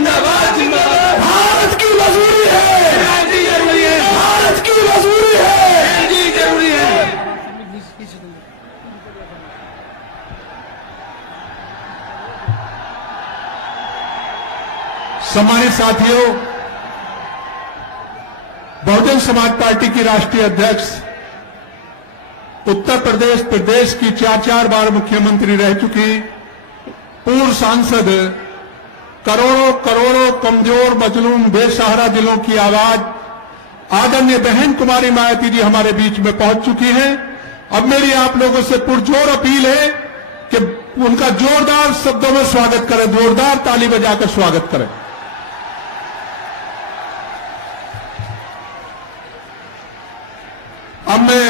जिंदाबाद जिंदाबाद। भारत की मजबूरी है, एनर्जी जरूरी है, भारत की मजबूरी है। एनर्जी जरूरी है। सम्मानित साथियों, बहुजन समाज पार्टी की राष्ट्रीय अध्यक्ष, उत्तर प्रदेश की 4 बार मुख्यमंत्री रह चुकी, पूर्व सांसद, करोड़ों करोड़ों कमजोर मजलूम बेसहारा दिलों की आवाज आदरणीय बहन कुमारी मायावती जी हमारे बीच में पहुंच चुकी हैं। अब मेरी आप लोगों से पुरजोर अपील है कि उनका जोरदार शब्दों में स्वागत करें, जोरदार ताली बजाकर स्वागत करें। अब मैं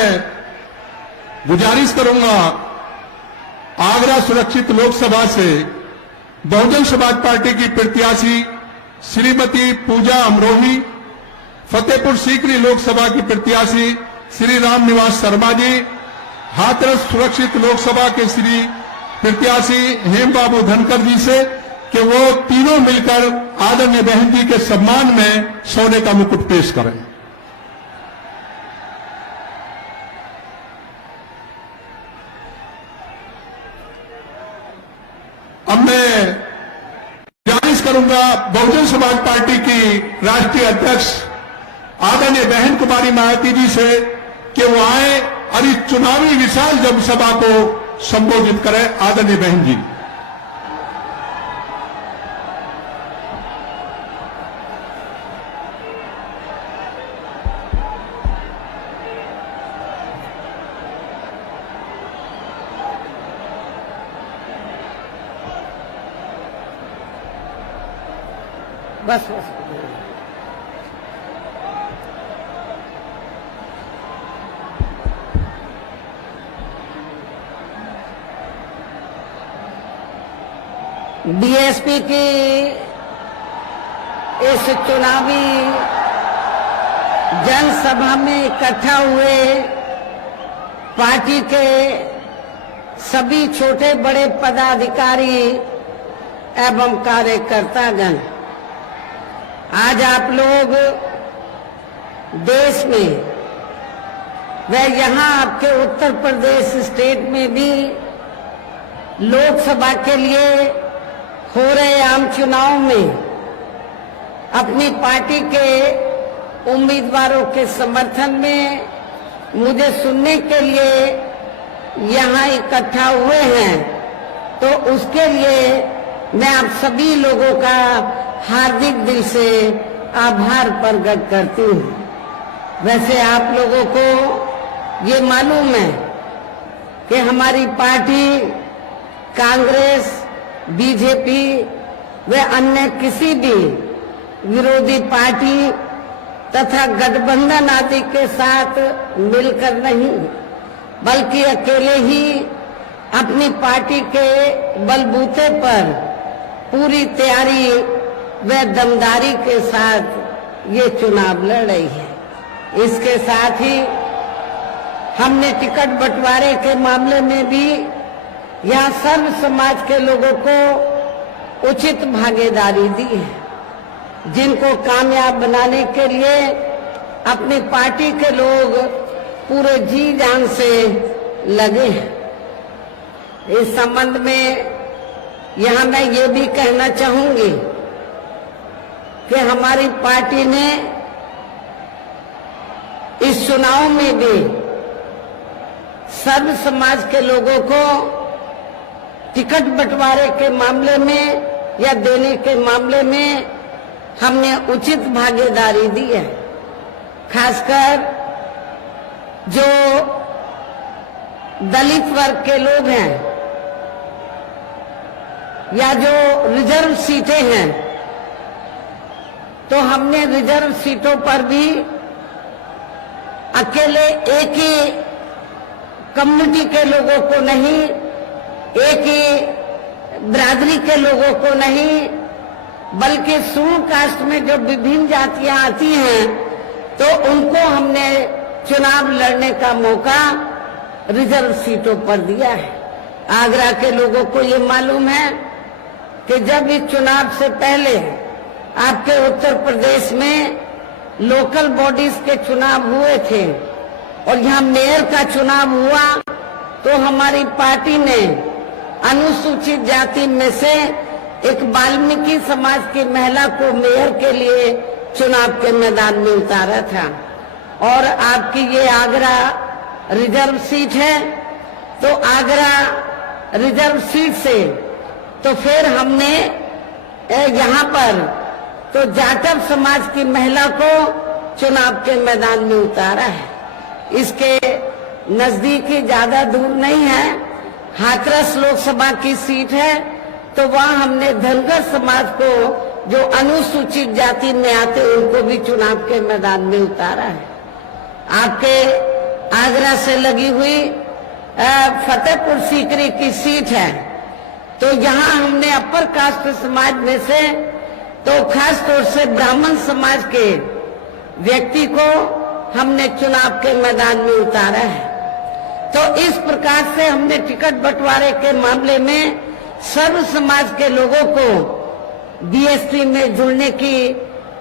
गुजारिश करूंगा आगरा सुरक्षित लोकसभा से बहुजन समाज पार्टी की प्रत्याशी श्रीमती पूजा अमरोही, फतेहपुर सीकरी लोकसभा की प्रत्याशी श्री राम निवास शर्मा जी, हाथरस सुरक्षित लोकसभा के श्री प्रत्याशी हेम बाबू धनकर जी से कि वो तीनों मिलकर आदरणीय बहन जी के सम्मान में सोने का मुकुट पेश करें। अब मैं गुजारिश करूंगा बहुजन समाज पार्टी की राष्ट्रीय अध्यक्ष आदरणीय बहन कुमारी मायावती जी से कि वो आए और इस चुनावी विशाल जनसभा को संबोधित करें। आदरणीय बहन जी। बस बस बीएसपी की इस चुनावी जनसभा में इकट्ठा हुए पार्टी के सभी छोटे बड़े पदाधिकारी एवं कार्यकर्तागण, आज आप लोग देश में व यहाँ आपके उत्तर प्रदेश स्टेट में भी लोकसभा के लिए हो रहे आम चुनाव में अपनी पार्टी के उम्मीदवारों के समर्थन में मुझे सुनने के लिए यहाँ इकट्ठा हुए हैं, तो उसके लिए मैं आप सभी लोगों का हार्दिक दिल से आभार प्रकट करती हूँ। वैसे आप लोगों को ये मालूम है कि हमारी पार्टी कांग्रेस, बीजेपी व अन्य किसी भी विरोधी पार्टी तथा गठबंधन आदि के साथ मिलकर नहीं, बल्कि अकेले ही अपनी पार्टी के बलबूते पर पूरी तैयारी व दमदारी के साथ ये चुनाव लड़ रही है। इसके साथ ही हमने टिकट बंटवारे के मामले में भी यहाँ सर्व समाज के लोगों को उचित भागीदारी दी है, जिनको कामयाब बनाने के लिए अपनी पार्टी के लोग पूरे जी जान से लगे हैं। इस संबंध में यहाँ मैं ये भी कहना चाहूंगी कि हमारी पार्टी ने इस चुनाव में भी सर्व समाज के लोगों को टिकट बंटवारे के मामले में या देने के मामले में हमने उचित भागीदारी दी है। खासकर जो दलित वर्ग के लोग हैं या जो रिजर्व सीटें हैं, तो हमने रिजर्व सीटों पर भी अकेले एक ही कम्युनिटी के लोगों को नहीं, एक ही बिरादरी के लोगों को नहीं, बल्कि शेड्यूल कास्ट में जो विभिन्न जातियां आती हैं, तो उनको हमने चुनाव लड़ने का मौका रिजर्व सीटों पर दिया है। आगरा के लोगों को ये मालूम है कि जब इस चुनाव से पहले आपके उत्तर प्रदेश में लोकल बॉडीज के चुनाव हुए थे और यहाँ मेयर का चुनाव हुआ, तो हमारी पार्टी ने अनुसूचित जाति में से एक वाल्मीकि समाज की महिला को मेयर के लिए चुनाव के मैदान में उतारा था। और आपकी ये आगरा रिजर्व सीट है, तो आगरा रिजर्व सीट से तो फिर हमने यहाँ पर तो जाटव समाज की महिला को चुनाव के मैदान में उतारा है। इसके नजदीकी ज्यादा दूर नहीं है, हाथरस लोकसभा की सीट है, तो वहाँ हमने धनगर समाज को जो अनुसूचित जाति में आते उनको भी चुनाव के मैदान में उतारा है। आपके आगरा से लगी हुई फतेहपुर सीकरी की सीट है, तो यहाँ हमने अपर कास्ट समाज में से तो खास तौर से ब्राह्मण समाज के व्यक्ति को हमने चुनाव के मैदान में उतारा है। तो इस प्रकार से हमने टिकट बंटवारे के मामले में सर्व समाज के लोगों को बीएसपी में जुड़ने की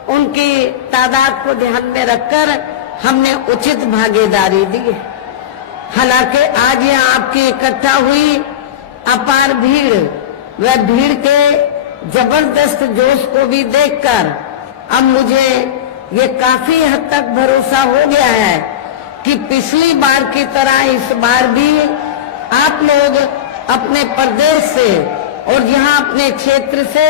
उनकी तादाद को ध्यान में रखकर हमने उचित भागीदारी दी है। हालांकि आज यहाँ आपकी इकट्ठा हुई अपार भीड़, वह भीड़ के जबरदस्त जोश को भी देखकर अब मुझे ये काफी हद तक भरोसा हो गया है कि पिछली बार की तरह इस बार भी आप लोग अपने प्रदेश से और यहाँ अपने क्षेत्र से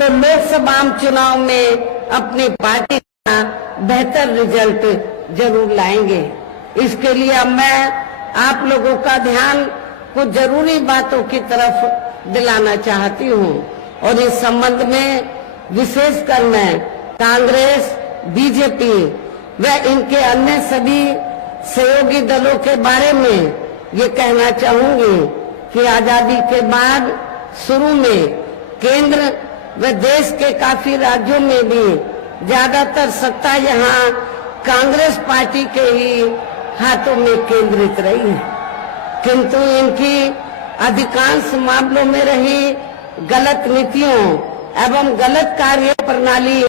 तो लोकसभा चुनाव में अपनी पार्टी का बेहतर रिजल्ट जरूर लाएंगे। इसके लिए अब मैं आप लोगों का ध्यान कुछ जरूरी बातों की तरफ दिलाना चाहती हूँ और इस संबंध में विशेषकर मैं कांग्रेस, बीजेपी व इनके अन्य सभी सहयोगी दलों के बारे में ये कहना चाहूंगी कि आजादी के बाद शुरू में केंद्र व देश के काफी राज्यों में भी ज्यादातर सत्ता यहाँ कांग्रेस पार्टी के ही हाथों में केंद्रित रही है, किंतु इनकी अधिकांश मामलों में रही गलत नीतियों एवं गलत कार्य प्रणाली